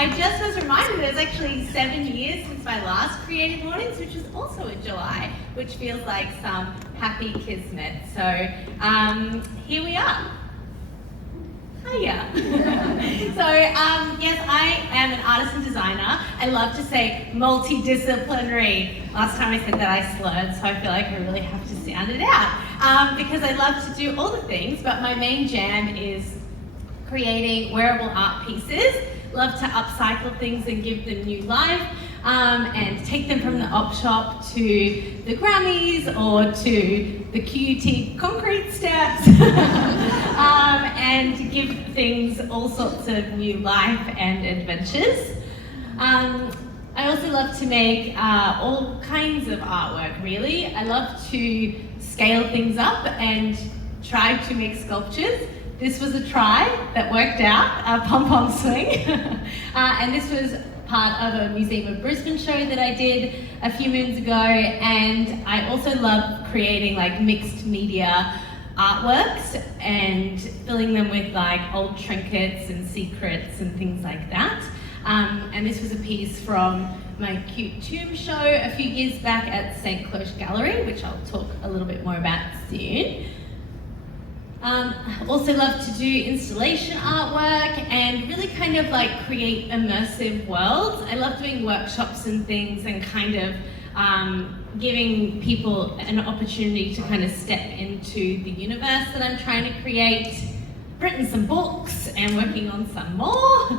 I just was reminded it's actually 7 years since my last Creative Mornings, which was also in July, which feels like some happy kismet. So here we are. Hiya. So yes, I am an artist and designer. I love to say multidisciplinary. Last time I said that I slurred, so I feel like I really have to sound it out because I love to do all the things, but my main jam is creating wearable art pieces. Love to upcycle things and give them new life and take them from the op shop to the Grammys or to the QUT concrete steps and give things all sorts of new life and adventures. I also love to make all kinds of artwork, really. I love to scale things up and try to make sculptures. This was a try that worked out, a pom-pom swing. And this was part of a Museum of Brisbane show that I did a few moons ago. And I also love creating like mixed media artworks and filling them with like old trinkets and secrets and things like that. And this was a piece from my Cute Tomb show a few years back at St. Cloche Gallery, which I'll talk a little bit more about soon. Also love to do installation artwork and really kind of like create immersive worlds. I love doing workshops and things and kind of giving people an opportunity to kind of step into the universe that I'm trying to create. Written some books and working on some more.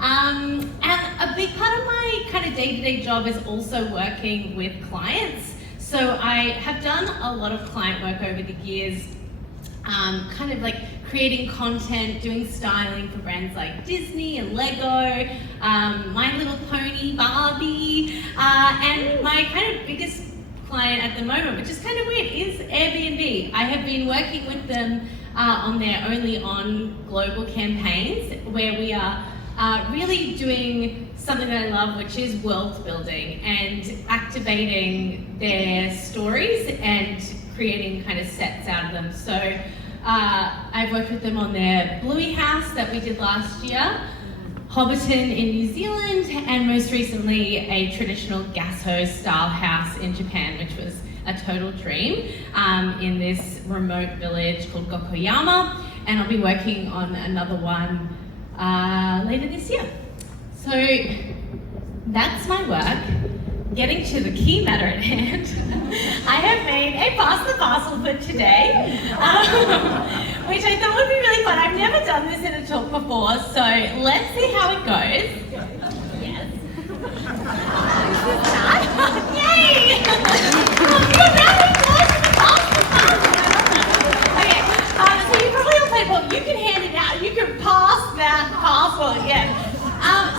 And a big part of my kind of day-to-day job is also working with clients. So I have done a lot of client work over the years, kind of like creating content, doing styling for brands like Disney and Lego, My Little Pony, Barbie, and my kind of biggest client at the moment, which is kind of weird, is Airbnb. I have been working with them on their Only On global campaigns, where we are really doing something that I love, which is world building and activating their stories and creating kind of sets out of them. So I've worked with them on their Bluey house that we did last year, Hobbiton in New Zealand, and most recently a traditional gas hose style house in Japan, which was a total dream in this remote village called Gokoyama. And I'll be working on another one later this year. So that's my work. Getting to the key matter at hand, I have made a pass the parcel for today, which I thought would be really fun. I've never done this in a talk before, so let's see how it goes. Yes. Yay! You're very close to the pass the parcel. Okay, so you probably all played, well, you can hand it out, you can pass that parcel, yeah.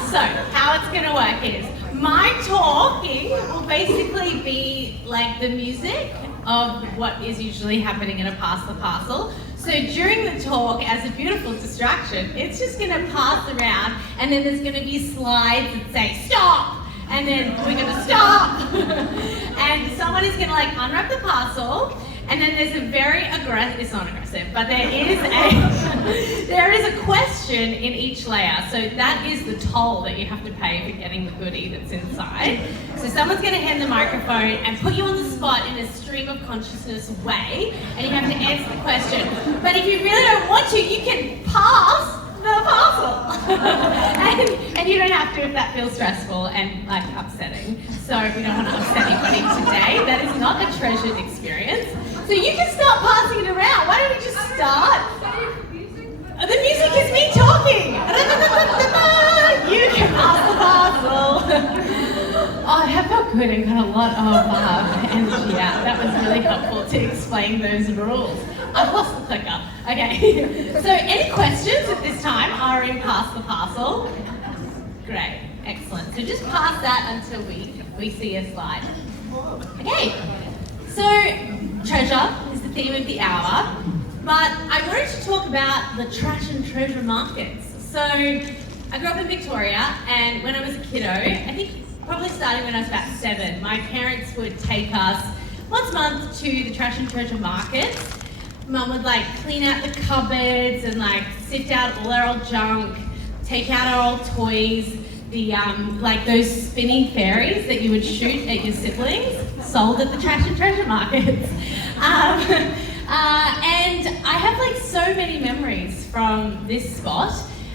So how it's gonna work is, my talking will basically be like the music of what is usually happening in a pass the parcel. So during the talk, as a beautiful distraction, it's just gonna pass around, and then there's gonna be slides that say stop, and then we're gonna stop, and someone is gonna like unwrap the parcel. And then there's a very aggressive, it's not aggressive, but there is a question in each layer. So that is the toll that you have to pay for getting the goodie that's inside. So someone's gonna hand the microphone and put you on the spot in a stream of consciousness way, and you have to answer the question. But if you really don't want to, you can pass the parcel. and you don't have to if that feels stressful and like upsetting. So we don't want to upset anybody today. That is not a treasured experience. So you can start passing it around. Why don't we just start? The music is me talking. You can pass the parcel. Oh, that felt good and got a lot of energy out. That was really helpful to explain those rules. I've lost the clicker. Okay. So any questions at this time are in Pass the Parcel? Great. Excellent. So just pass that until we see a slide. Okay. So treasure is the theme of the hour, but I wanted to talk about the trash and treasure markets. So I grew up in Victoria, and when I was a kiddo, I think probably starting when I was about 7, my parents would take us once a month to the trash and treasure markets. Mum would like clean out the cupboards and like sift out all our old junk, take out our old toys, the like those spinning fairies that you would shoot at your siblings, sold at the trash and treasure markets. And I have like so many memories from this spot.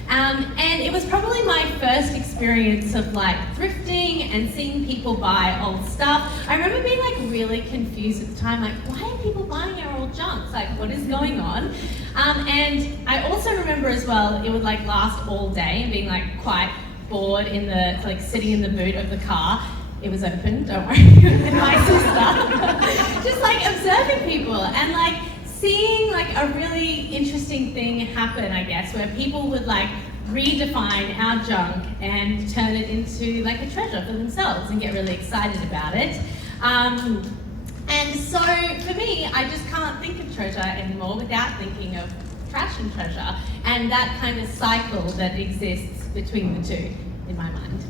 And it was probably my first experience of like thrifting and seeing people buy old stuff. I remember being like really confused at the time, like, why are people buying our old junk? Like, what is going on? And I also remember as well, it would like last all day and being like quite bored in the, like sitting in the boot of the car. It was open, don't worry, with my sister. Just like observing people and like seeing like a really interesting thing happen, I guess, where people would like redefine our junk and turn it into like a treasure for themselves and get really excited about it. And so for me, I just can't think of treasure anymore without thinking of trash and treasure and that kind of cycle that exists between the two in my mind.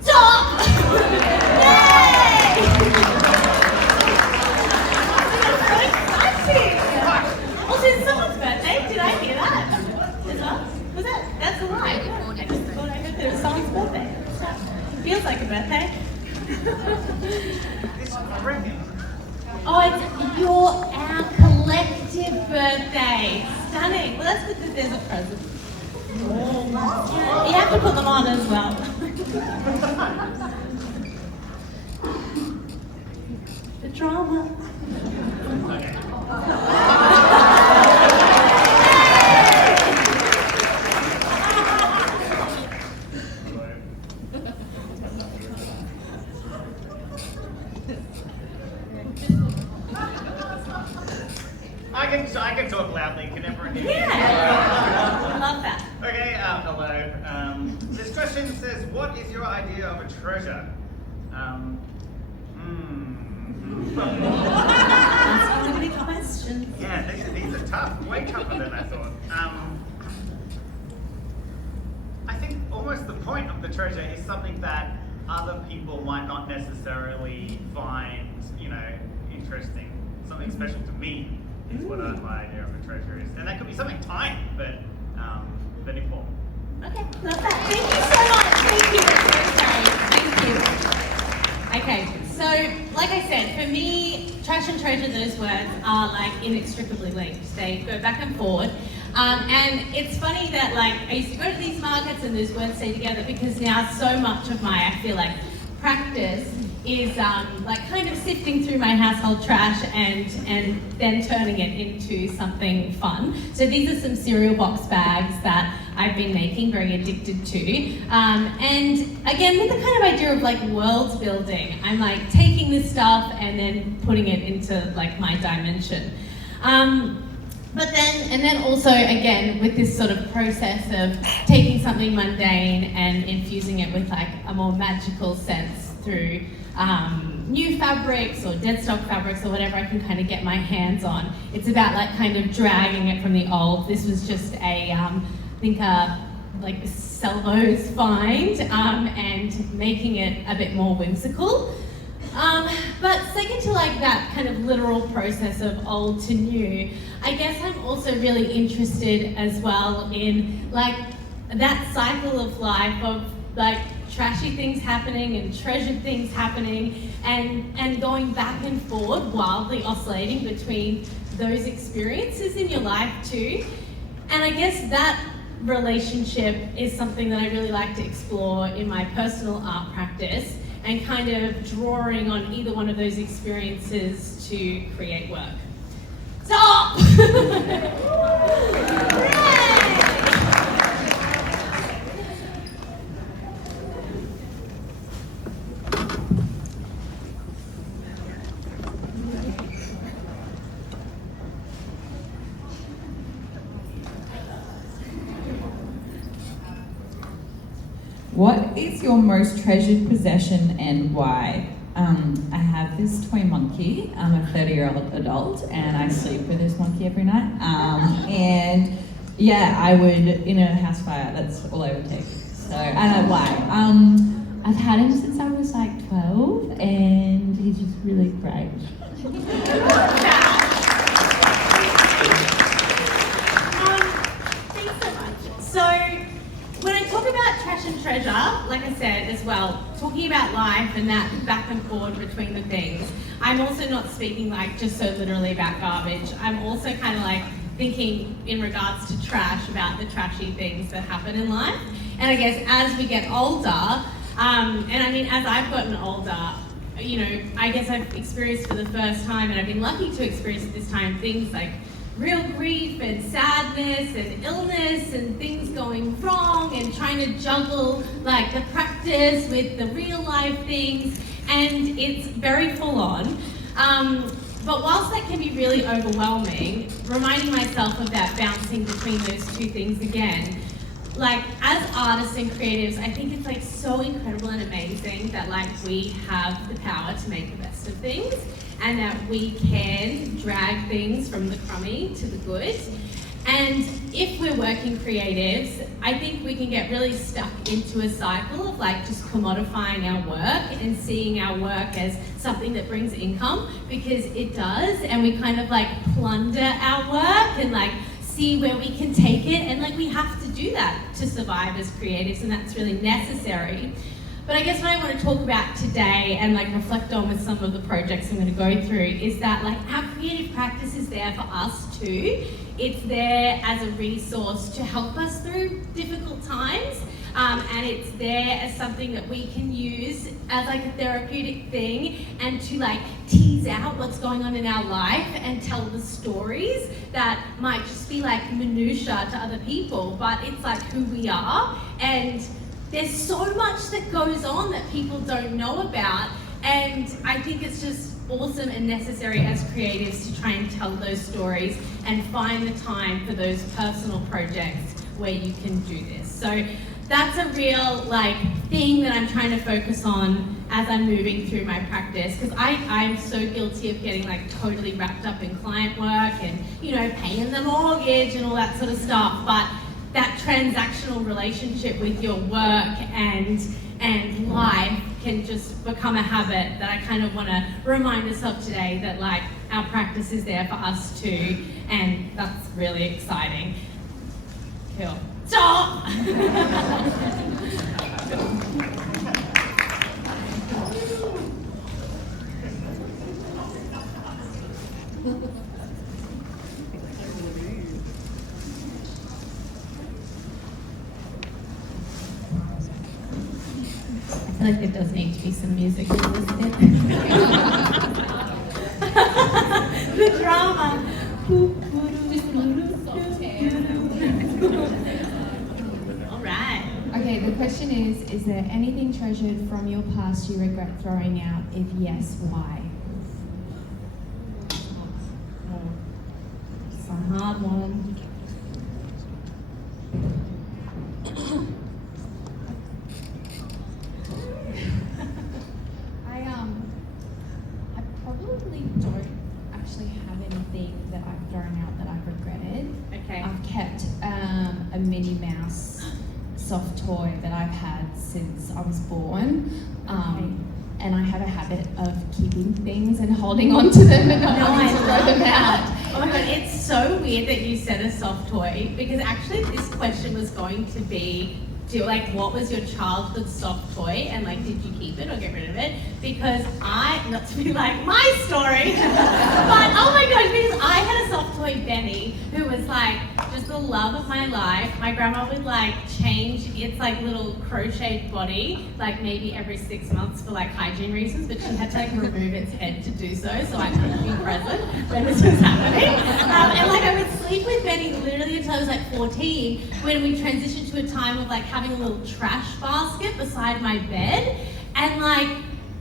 Stop! Yay! Also, it's someone's birthday. Did I hear that as well? Was that? That's a lie. I just thought I heard that it was someone's birthday. Feels like a birthday. Oh, it's our collective birthday. Stunning. Well, that's good that there's a present. You have to put them on as well. The drama. I can talk loudly. Can everyone hear me? Yeah. I love that. Okay, hello. This question says, what is your idea of a treasure? That's so many questions. Yeah, these are tough. Way tougher than I thought. I think almost the point of the treasure is something that other people might not necessarily find, interesting. Something special to me is what my idea of a treasure is. And that could be something tiny, but important. Okay, love that. Thank you so much. Thank you. Okay, so like I said, for me, trash and treasure, those words are like inextricably linked. They go back and forward. And it's funny that like I used to go to these markets and those words stay together because now so much of my, I feel like, practice is like kind of sifting through my household trash and then turning it into something fun. So these are some cereal box bags that I've been making, very addicted to. And again, with the kind of idea of like world building, I'm like taking this stuff and then putting it into like my dimension. But then also again, with this sort of process of taking something mundane and infusing it with like a more magical sense through new fabrics or dead stock fabrics or whatever I can kind of get my hands on. It's about like kind of dragging it from the old. This was just a, I think like a Salvo's find and making it a bit more whimsical. But second to like that kind of literal process of old to new, I guess I'm also really interested as well in like that cycle of life of like trashy things happening and treasured things happening and going back and forward, wildly oscillating between those experiences in your life too. And I guess that relationship is something that I really like to explore in my personal art practice and kind of drawing on either one of those experiences to create work. Stop! What is your most treasured possession and why? I have this toy monkey. I'm a 30-year-old adult and I sleep with this monkey every night. And yeah, I would, in a house fire, that's all I would take. So I don't know why. I've had him since I was like 12 and he's just really great. Thanks so much. So when I talk life and that back and forward between the things. I'm also not speaking like just so literally about garbage. I'm also kind of like thinking in regards to trash about the trashy things that happen in life. And I guess as we get older, and I mean as I've gotten older, you know, I guess I've experienced for the first time, and I've been lucky to experience at this time, things like real grief and sadness and illness and things going wrong and trying to juggle like the practice with the real life things, and it's very full on. But whilst that can be really overwhelming, reminding myself of that bouncing between those two things again, like as artists and creatives, I think it's like so incredible and amazing that like we have the power to make the best of things, and that we can drag things from the crummy to the good. And if we're working creatives, I think we can get really stuck into a cycle of like just commodifying our work and seeing our work as something that brings income, because it does, and we kind of like plunder our work and like see where we can take it, and like we have to do that to survive as creatives, and that's really necessary. But I guess what I want to talk about today and like reflect on with some of the projects I'm going to go through is that like our creative practice is there for us too. It's there as a resource to help us through difficult times, and it's there as something that we can use as like a therapeutic thing, and to like tease out what's going on in our life and tell the stories that might just be like minutiae to other people, but it's like who we are. And there's so much that goes on that people don't know about, and I think it's just awesome and necessary as creatives to try and tell those stories and find the time for those personal projects where you can do this. So that's a real like thing that I'm trying to focus on as I'm moving through my practice, because I'm so guilty of getting like totally wrapped up in client work and, you know, paying the mortgage and all that sort of stuff, but that transactional relationship with your work and life can just become a habit that I kind of want to remind us of today, that like our practice is there for us too, and that's really exciting. Cool. Stop! I feel like there does need to be some music listed. The drama. All right. Okay, the question is there anything treasured from your past you regret throwing out? If yes, why? It's a hard one. I probably don't actually have anything that I've thrown out that I've regretted. Okay. I've kept a Minnie Mouse soft toy that I've had since I was born. And I have a habit of keeping things and holding on to them and not wanting to throw them out. Oh my god, it's so weird that you said a soft toy, because actually this question was going to be, what was your childhood soft toy, and like did you keep it or get rid of it? Because not to be like my story, but oh my gosh, because I had a soft toy Benny who was like just the love of my life. My grandma would like change its like little crocheted body like maybe every 6 months for like hygiene reasons, but she had to like remove its head to do so I couldn't be present when this was happening. And like I would sleep with Benny literally until I was like 14, when we transitioned to a time of like having a little trash basket beside my bed, and like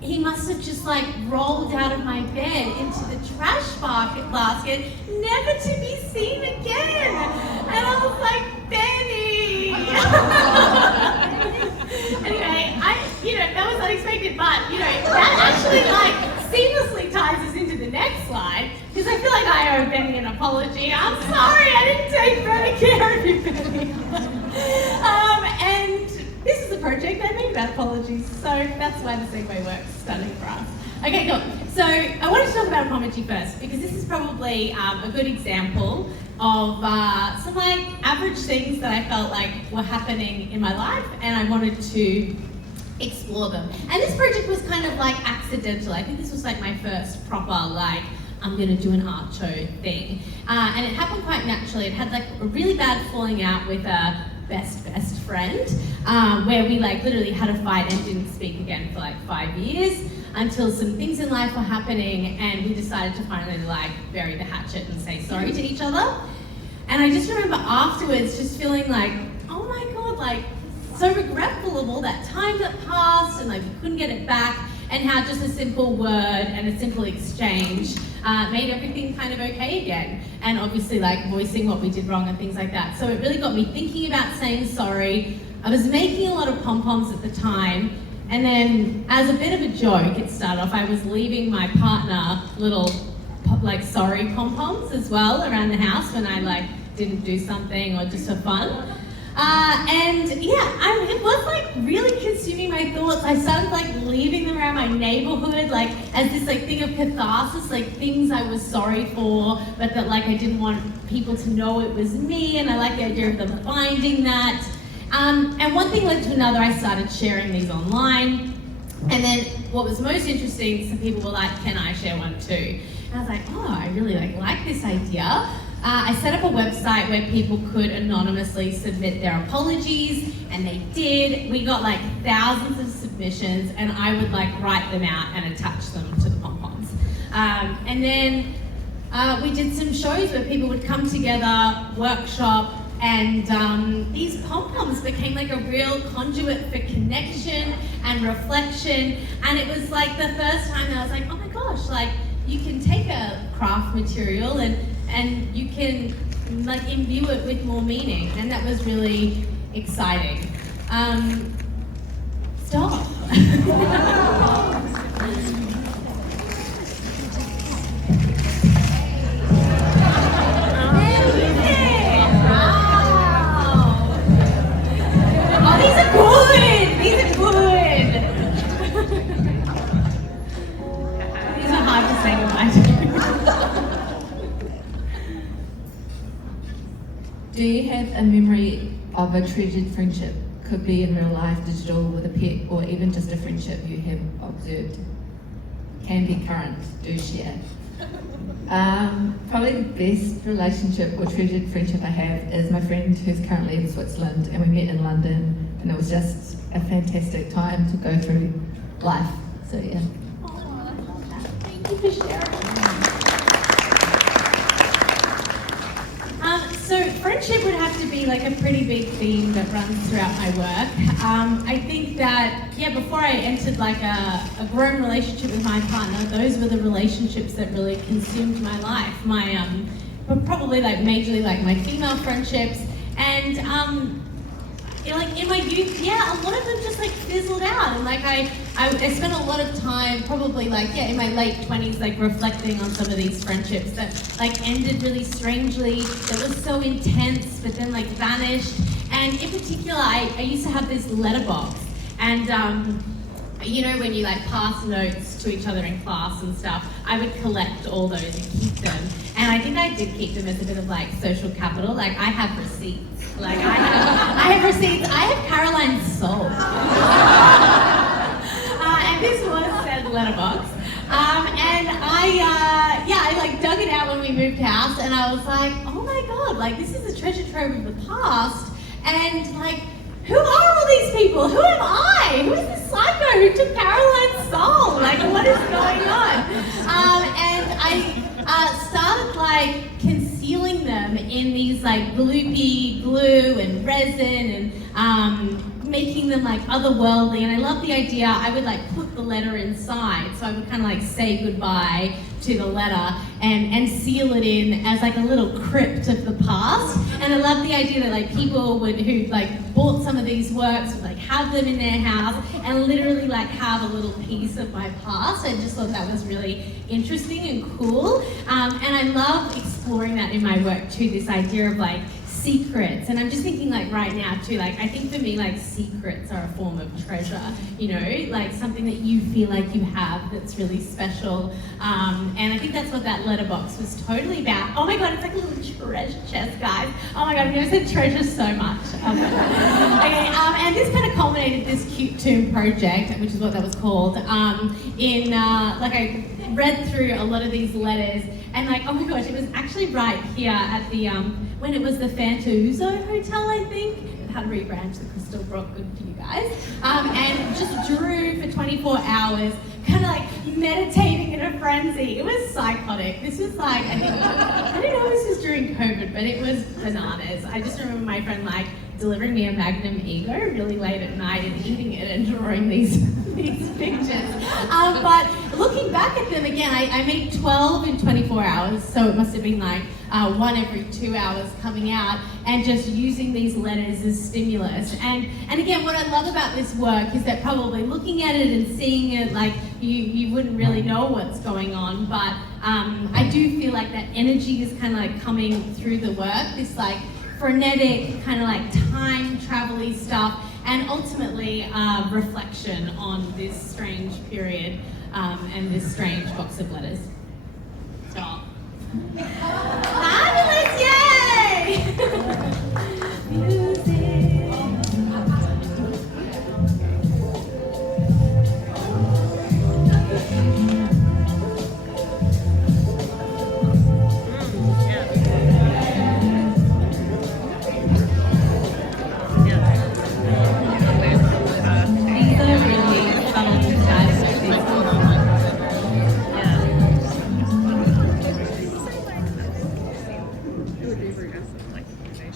he must have just like rolled out of my bed into the trash basket, never to be seen again. And I was like, Benny. Anyway, that was unexpected, but that actually like seamlessly ties us into the next slide, because I feel like I owe Benny an apology. I'm sorry I didn't take better care of you, Benny. And this is a project I made about apologies, so that's why the segue works stunning for us. Okay, cool. So I wanted to talk about apology first, because this is probably a good example of some like average things that I felt like were happening in my life, and I wanted to explore them. And this project was kind of like accidental. I think this was like my first proper like, I'm gonna do an art show thing. And it happened quite naturally. It had like a really bad falling out with a best friend, where we like literally had a fight and didn't speak again for like 5 years until some things in life were happening and we decided to finally like bury the hatchet and say sorry to each other. And I just remember afterwards just feeling like, oh my God, like so regretful of all that time that passed and like we couldn't get it back, and how just a simple word and a simple exchange made everything kind of okay again. And obviously like voicing what we did wrong and things like that. So it really got me thinking about saying sorry. I was making a lot of pom-poms at the time, and then as a bit of a joke, it started off, I was leaving my partner little like sorry pom-poms as well around the house when I like didn't do something or just for fun. And yeah, it was like really consuming my thoughts. I started like leaving them around my neighborhood, like as this like thing of catharsis, like things I was sorry for, but that like I didn't want people to know it was me, and I like the idea of them finding that. And one thing led to another. I started sharing these online, and then what was most interesting, some people were like, "Can I share one too?" And I was like, "Oh, I really like this idea." I set up a website where people could anonymously submit their apologies, and they did. We got like thousands of submissions, and I would like write them out and attach them to the pom-poms. And then we did some shows where people would come together, workshop, and these pom-poms became like a real conduit for connection and reflection. And it was like the first time that I was like, oh my gosh, like you can take a craft material and you can like imbue it with more meaning, and that was really exciting. Stop. Do you have a memory of a treasured friendship? Could be in real life, digital, with a pet, or even just a friendship you have observed. Can be current, do share. Probably the best relationship or treasured friendship I have is my friend who's currently in Switzerland, and we met in London, and it was just a fantastic time to go through life. So yeah. Oh, I love that. Thank you for sharing. So friendship would have to be like a pretty big theme that runs throughout my work. I think that, before I entered like a grown relationship with my partner, those were the relationships that really consumed my life. But probably like majorly like my female friendships, and like in my youth, a lot of them just like fizzled out, and like I spent a lot of time probably like in my late 20s like reflecting on some of these friendships that like ended really strangely, that was so intense but then like vanished. And in particular, I used to have this letterbox, and you know, when you like pass notes to each other in class and stuff, I would collect all those and keep them. And I think I did keep them as a bit of like social capital. Like I have receipts. Like I have receipts. I have Caroline's soul. And this was said letterbox. And I like dug it out when we moved house, and I was like, oh my God, like this is a treasure trove of the past. And like, who are all these people? Who am I? Who is this psycho who took Caroline's soul? Like, what is going on? And I started like concealing them in these like gloopy glue and resin, and making them like otherworldly. And I love the idea. I would like put the letter inside, so I would kind of like say goodbye to the letter and seal it in as like a little crypt of the past. And I love the idea that like people who like bought some of these works would like have them in their house and literally like have a little piece of my past. I just thought that was really interesting and cool. And I love exploring that in my work too, this idea of like secrets, and I'm just thinking like right now too, like I think for me like secrets are a form of treasure, you know, like something that you feel like you have that's really special, and I think that's what that letterbox was totally about. Oh my god, it's like a little treasure chest, guys. Oh my god, I've never said treasure so much. Oh my god. Okay, and this kind of culminated this cute tomb project, which is what that was called, in like I read through a lot of these letters, and like, oh my gosh, it was actually right here at the, when it was the Fantauzo Hotel, I think. It had rebranded to the Crystal Brook, good for you guys. And just drew for 24 hours, kind of like meditating in a frenzy. It was psychotic. This was like, I don't know if this was during COVID, but it was bananas. I just remember my friend like delivering me a Magnum Ego really late at night and eating it and drawing these pictures. But looking back at them again, I made 12 in 24 hours, so it must have been like one every 2 hours coming out, and just using these letters as stimulus. And again, what I love about this work is that probably looking at it and seeing it, like you wouldn't really know what's going on, but I do feel like that energy is kind of like coming through the work, this like frenetic kind of like time travel-y stuff, and ultimately reflection on this strange period and this strange box of letters. Stop. Fabulous, yay! Music.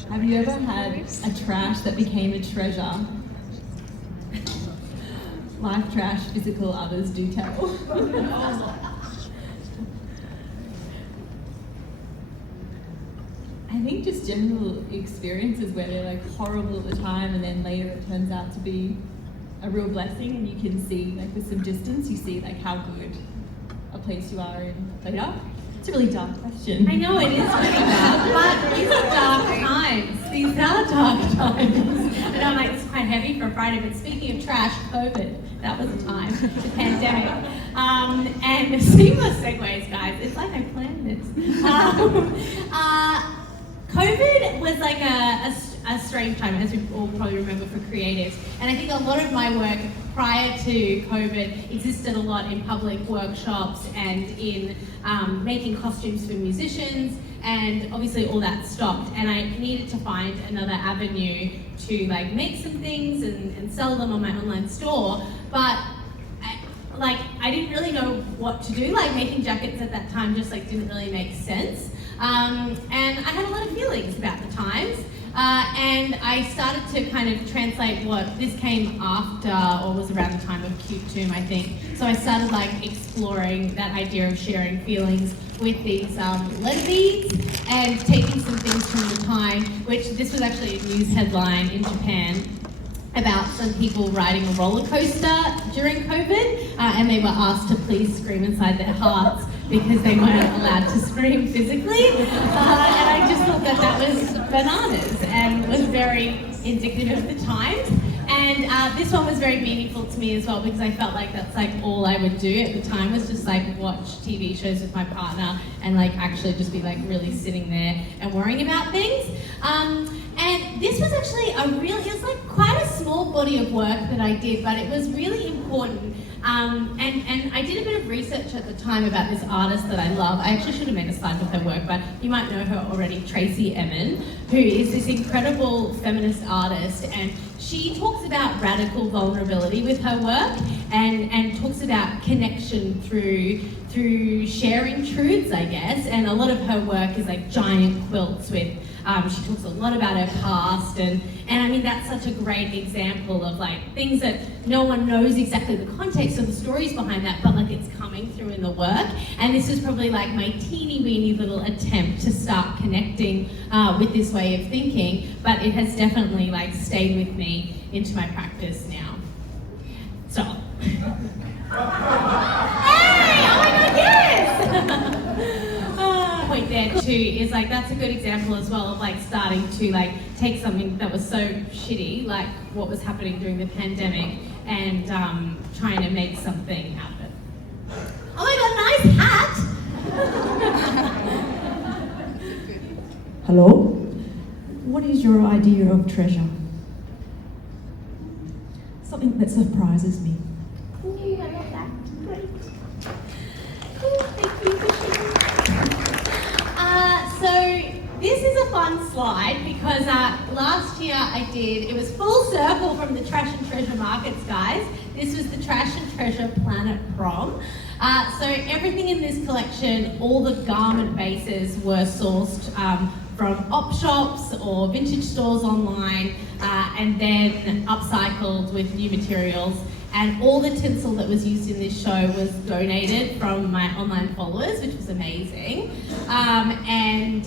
Have you ever had a trash that became a treasure? Life trash, physical, others do tell. I think just general experiences where they're like horrible at the time and then later it turns out to be a real blessing, and you can see like with some distance, you see like how good a place you are in later. It's a really dark question. I know it is pretty dark, but these are dark times. These are dark times. I know, like, it's quite heavy for a Friday, but speaking of trash, COVID, that was a time, the pandemic. And seamless segues, guys. It's like I planned this. COVID was like a strange time, as we all probably remember, for creatives. And I think a lot of my work prior to COVID existed a lot in public workshops and in making costumes for musicians, and obviously all that stopped, and I needed to find another avenue to like make some things and sell them on my online store, but I didn't really know what to do. Like making jackets at that time just like didn't really make sense, and I had a lot of feelings about the times. And I started to kind of translate what this came after, or was around the time of Cute Tomb, I think. So I started like exploring that idea of sharing feelings with these letter beads and taking some things from the time, which this was actually a news headline in Japan about some people riding a roller coaster during COVID, and they were asked to please scream inside their hearts because they weren't allowed to scream physically, and I just thought that that was bananas and was very indicative of the times. And this one was very meaningful to me as well, because I felt like that's like all I would do at the time was just like watch TV shows with my partner and like actually just be like really sitting there and worrying about things. And this was actually it was like quite a small body of work that I did, but it was really important. And I did a bit of research at the time about this artist that I love. I actually should have made a slide with her work, but you might know her already, Tracy Emin, who is this incredible feminist artist, and she talks about radical vulnerability with her work, and talks about connection through sharing truths, I guess. And a lot of her work is like giant quilts with, she talks a lot about her past, and I mean that's such a great example of like things that no one knows exactly the context or the stories behind that, but like it's coming through in the work. And this is probably like my teeny weeny little attempt to start connecting with this way of thinking, but it has definitely like stayed with me into my practice now. So. Hey! Oh my god, yes! Point there to is like, that's a good example as well of like starting to like take something that was so shitty, like what was happening during the pandemic, and trying to make something out of it. Oh my god, nice hat! Hello? What is your idea of treasure? Something that surprises me. Ooh, I love that. Great. Cool, thank you for sharing. So this is a fun slide because last year it was full circle from the Trash and Treasure Markets, guys. This was the Trash and Treasure Planet Prom. So everything in this collection, all the garment bases were sourced from op shops or vintage stores online, and then upcycled with new materials. And all the tinsel that was used in this show was donated from my online followers, which was amazing, and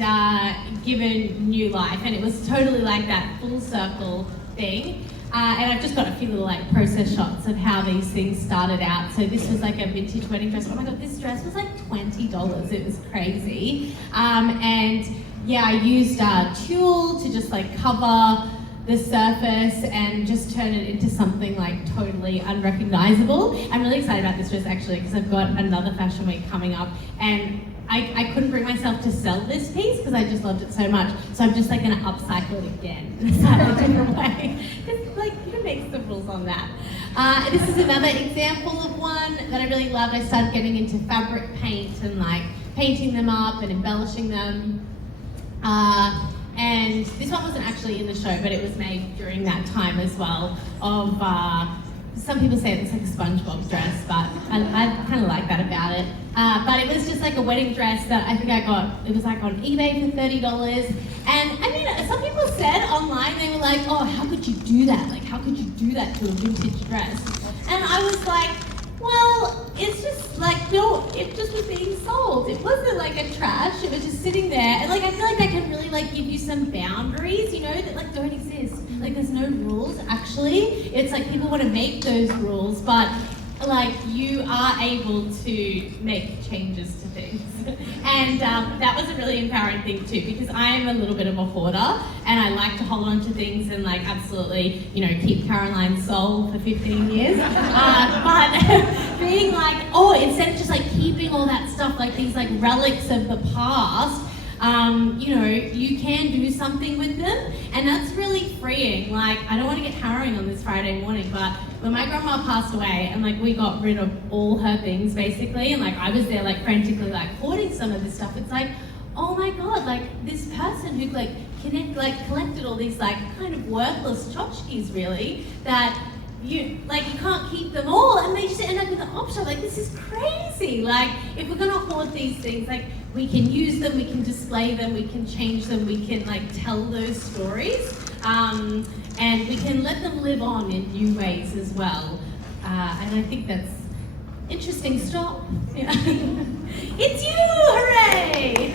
given new life. And it was totally like that full circle thing. And I've just got a few little like process shots of how these things started out. So this was like a vintage wedding dress. Oh my god, this dress was like $20. It was crazy. And yeah, I used tulle to just like cover the surface and just turn it into something like totally unrecognizable. I'm really excited about this dress actually because I've got another fashion week coming up, and I couldn't bring myself to sell this piece because I just loved it so much. So I'm just like gonna upcycle it again in a slightly different way. Just like, who makes the rules on that? This is another example of one that I really loved. I started getting into fabric paint and like painting them up and embellishing them. And this one wasn't actually in the show, but it was made during that time as well. Of some people say it looks like a SpongeBob dress, but I kind of like that about it. But it was just like a wedding dress that I think I got. It was like on eBay for $30. And I mean, some people said online, they were like, "Oh, how could you do that? Like, how could you do that to a vintage dress?" And I was like, well, it's just like, no, it just was being sold. It wasn't like a trash, it was just sitting there. And like, I feel like that can really like give you some boundaries, you know, that like don't exist. Like there's no rules, actually. It's like people want to make those rules, but like you are able to make changes to things. And that was a really empowering thing too, because I'm a little bit of a hoarder and I like to hold on to things and like absolutely, you know, keep Caroline's soul for 15 years. But being like, oh, instead of just like keeping all that stuff, like these like relics of the past, you know, you can do something with them, and that's really freeing. Like, I don't want to get harrowing on this Friday morning, but when my grandma passed away and like we got rid of all her things basically, and like I was there like frantically like hoarding some of this stuff, it's like, oh my god, like this person who like collected all these like kind of worthless tchotchkes really, that you can't keep them all, and they just end up in the op shop. Like, this is crazy. Like, if we're gonna hoard these things, like we can use them, we can display them, we can change them, we can like tell those stories, and we can let them live on in new ways as well. And I think that's interesting. Stop. Yeah. It's you! Hooray!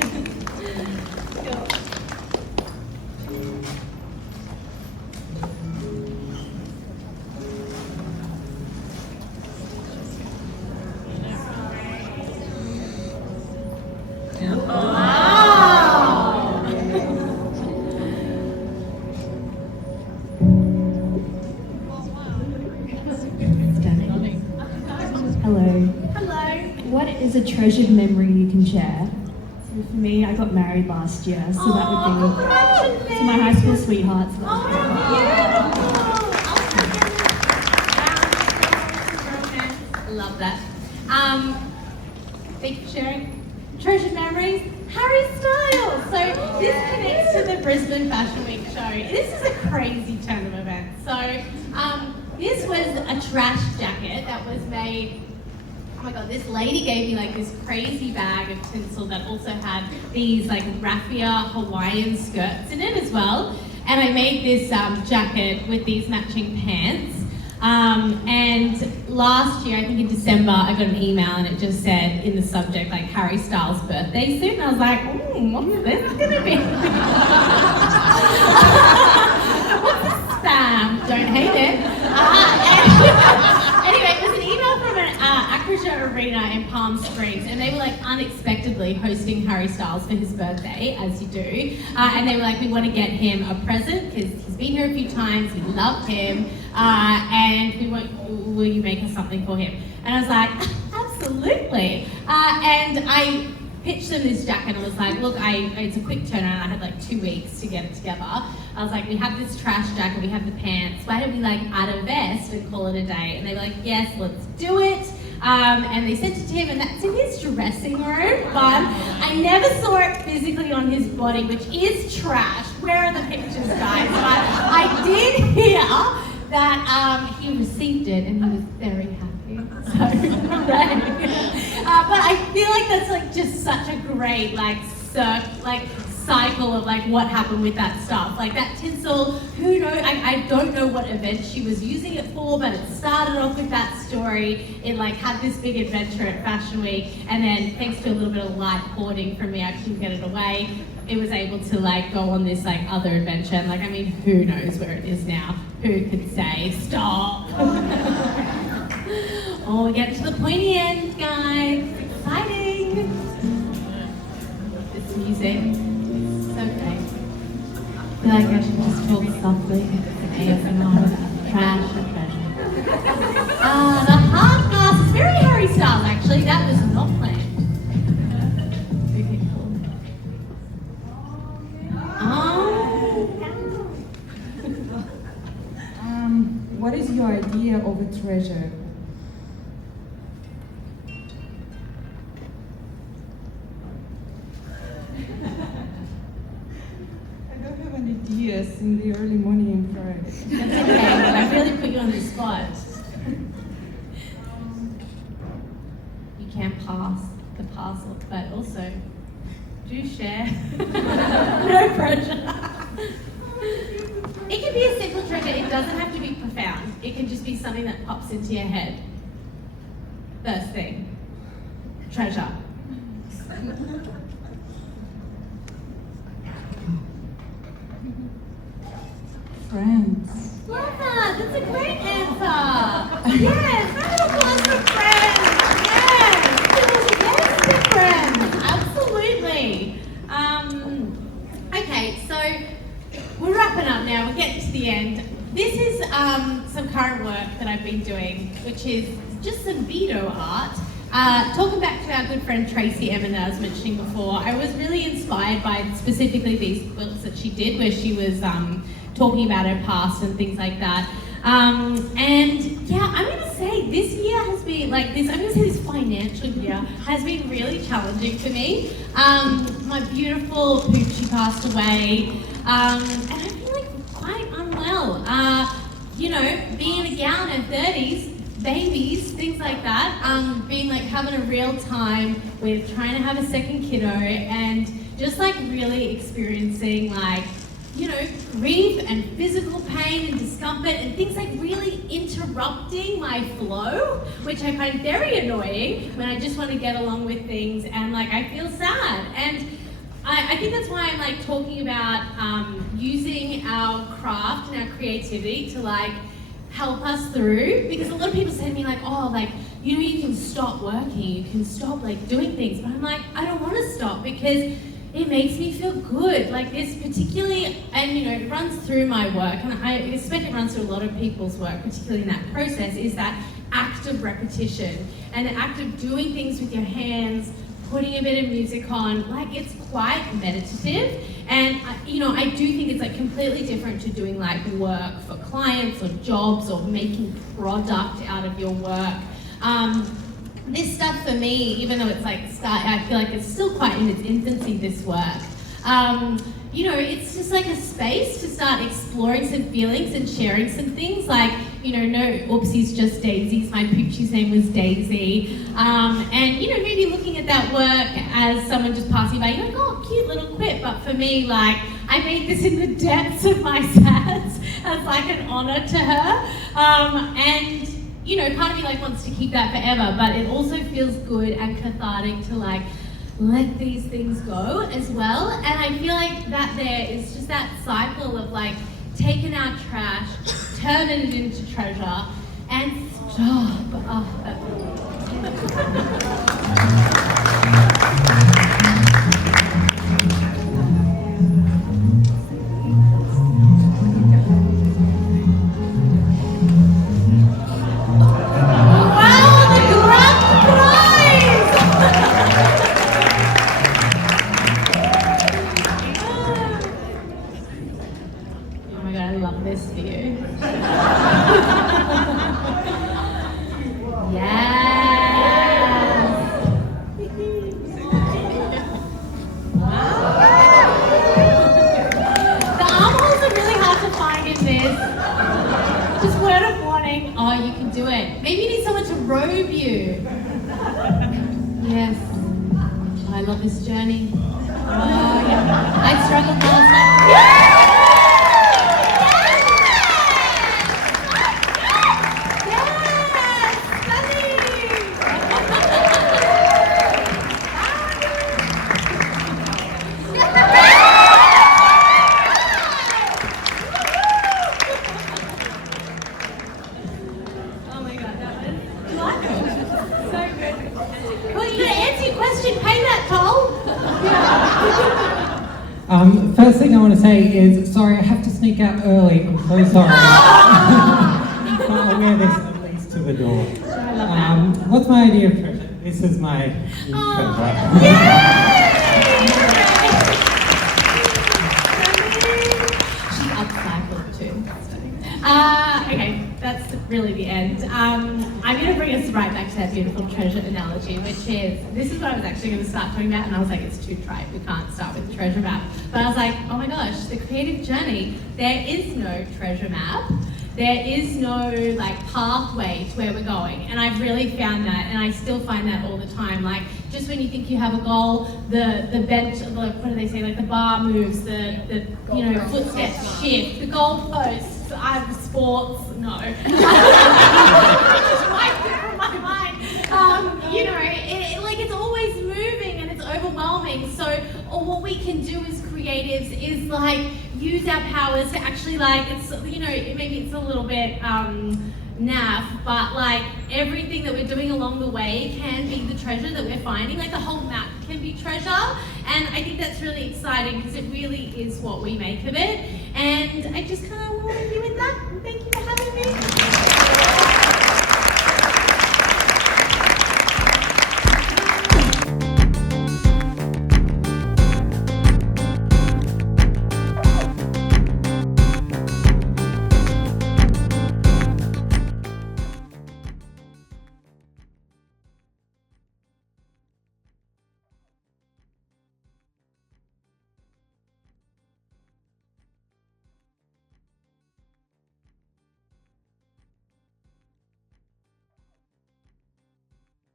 Cool. Hello. Hello. What is a treasured memory you can share? So for me, I got married last year, so that would be Congratulations. to my high school sweethearts. Oh, beautiful. Love that. Thank you for sharing. Treasured memories. Harry Styles. So this connects to the Brisbane Fashion Week show. This is a crazy turn of events. So this was a trash jacket that was made. Oh my god, this lady gave me like this crazy bag of tinsel that also had these like raffia Hawaiian skirts in it as well. And I made this jacket with these matching pants. And last year, I think in December, I got an email and it just said in the subject like Harry Styles' birthday suit. And I was like, what's this gonna be? What's this spam? Don't hate it. Anyway, it was an email from an actress Pleasure Arena in Palm Springs, and they were like unexpectedly hosting Harry Styles for his birthday, as you do. And they were like, we want to get him a present because he's been here a few times, we love him, and we want, will you make us something for him? And I was like, absolutely. And I pitched them this jacket and I was like, look, it's a quick turnaround. I had like 2 weeks to get it together. I was like, we have this trash jacket, we have the pants. Why don't we like add a vest and call it a day? And they were like, yes, let's do it. And they sent it to him, and that's in his dressing room. But I never saw it physically on his body, which is trash. Where are the pictures, guys? But I did hear that he received it and he was very happy. So great. But I feel like that's like just such a great cycle of like what happened with that stuff. Like that tinsel, who knows? I don't know what event she was using it for, but it started off with that story. It like had this big adventure at Fashion Week, and then thanks to a little bit of light hoarding from me, I couldn't get it away. It was able to like go on this like other adventure. And like, I mean, who knows where it is now? Who could say stop? Oh, we get to the pointy end, guys. It's exciting. This music is so great. I feel like I should just talk softly and ASMR about trash and treasure. The hard glass is very Harry Styles, actually. That was not planned. Okay, cool. What is your idea of a treasure? I don't have any ideas in the early morning on Friday. That's okay, but I really put you on the spot. You can pass the parcel, but also do share. No pressure. It can be a simple treasure. It doesn't have to be profound. It can just be something that pops into your head. First thing, treasure. Friends. Love that. That's a great answer. Yes, round of applause for friends. Yes, absolutely. Okay, so we're wrapping up now. We're getting to the end. This is some current work that I've been doing, which is just some Vito art. Talking back to our good friend Tracy Emin that I was mentioning before, I was really inspired by specifically these books that she did, where she was talking about her past and things like that. And yeah, I'm going to say this year has been like this, I'm going to say this financial year has been really challenging for me. My beautiful Poochie passed away, and I feel like quite unwell. You know, being a gal in her 30s, babies, things like that, being like having a real time with trying to have a second kiddo and just like really experiencing like, you know, grief and physical pain and discomfort and things like really interrupting my flow, which I find very annoying when I just want to get along with things and like I feel sad. And I think that's why I'm like talking about using our craft and our creativity to like help us through, because a lot of people say to me like, oh, like, you know, you can stop working, you can stop like doing things, but I'm like, I don't want to stop because it makes me feel good. Like this particularly, and you know, it runs through my work, and I expect it runs through a lot of people's work, particularly in that process, is that act of repetition and the act of doing things with your hands, putting a bit of music on, like it's quite meditative. And you know, I do think it's like completely different to doing like work for clients or jobs or making product out of your work. This stuff for me, even though it's like I feel like it's still quite in its infancy, this work. You know, it's just like a space to start exploring some feelings and sharing some things. Like, you know, no oopsies, just daisies. My Poochie's name was Daisy. And, you know, maybe looking at that work as someone just passing by, you're like, oh, cute little quip. But for me, like, I made this in the depths of my sads as like an honor to her. And, you know, part of me like wants to keep that forever, but it also feels good and cathartic to like let these things go as well. And I feel like that there is just that cycle of like taking out trash, turning it into treasure, and stop. Oh, Oh my god, I love this view. Yes! The armholes are really hard to find in this. Just word of warning. Oh, you can do it. Maybe you need someone to robe you. Yes. I love this journey. Oh, yeah. I struggled last night. Oh my god, that was delightful. So good. Well, you gotta answer your question. Pay that toll. First thing I want to say is, sorry, I have to sneak out early. I'm so sorry. But I'll wear this at least to the door. What's my idea of treasure? This is my new treasure. She upcycled too. Okay, that's really the end. I'm going to bring us right back to that beautiful treasure analogy, which is, this is what I was actually going to start talking about, and I was like, it's too trite, we can't start with the treasure map. But I was like, oh my gosh, the creative journey, there is no treasure map. There is no like pathway to where we're going, and I've really found that, and I still find that all the time. Like just when you think you have a goal, the bench, what do they say? Like the bar moves, the footsteps shift, the goalposts. Sports, no. Just wiped it from my mind. It's always moving and it's overwhelming. So, what we can do as creatives is like use our powers to actually maybe it's a little bit naff, but like everything that we're doing along the way can be the treasure that we're finding. Like the whole map can be treasure, and I think that's really exciting because it really is what we make of it. And I just kind of want to leave you with that. Thank you for having me.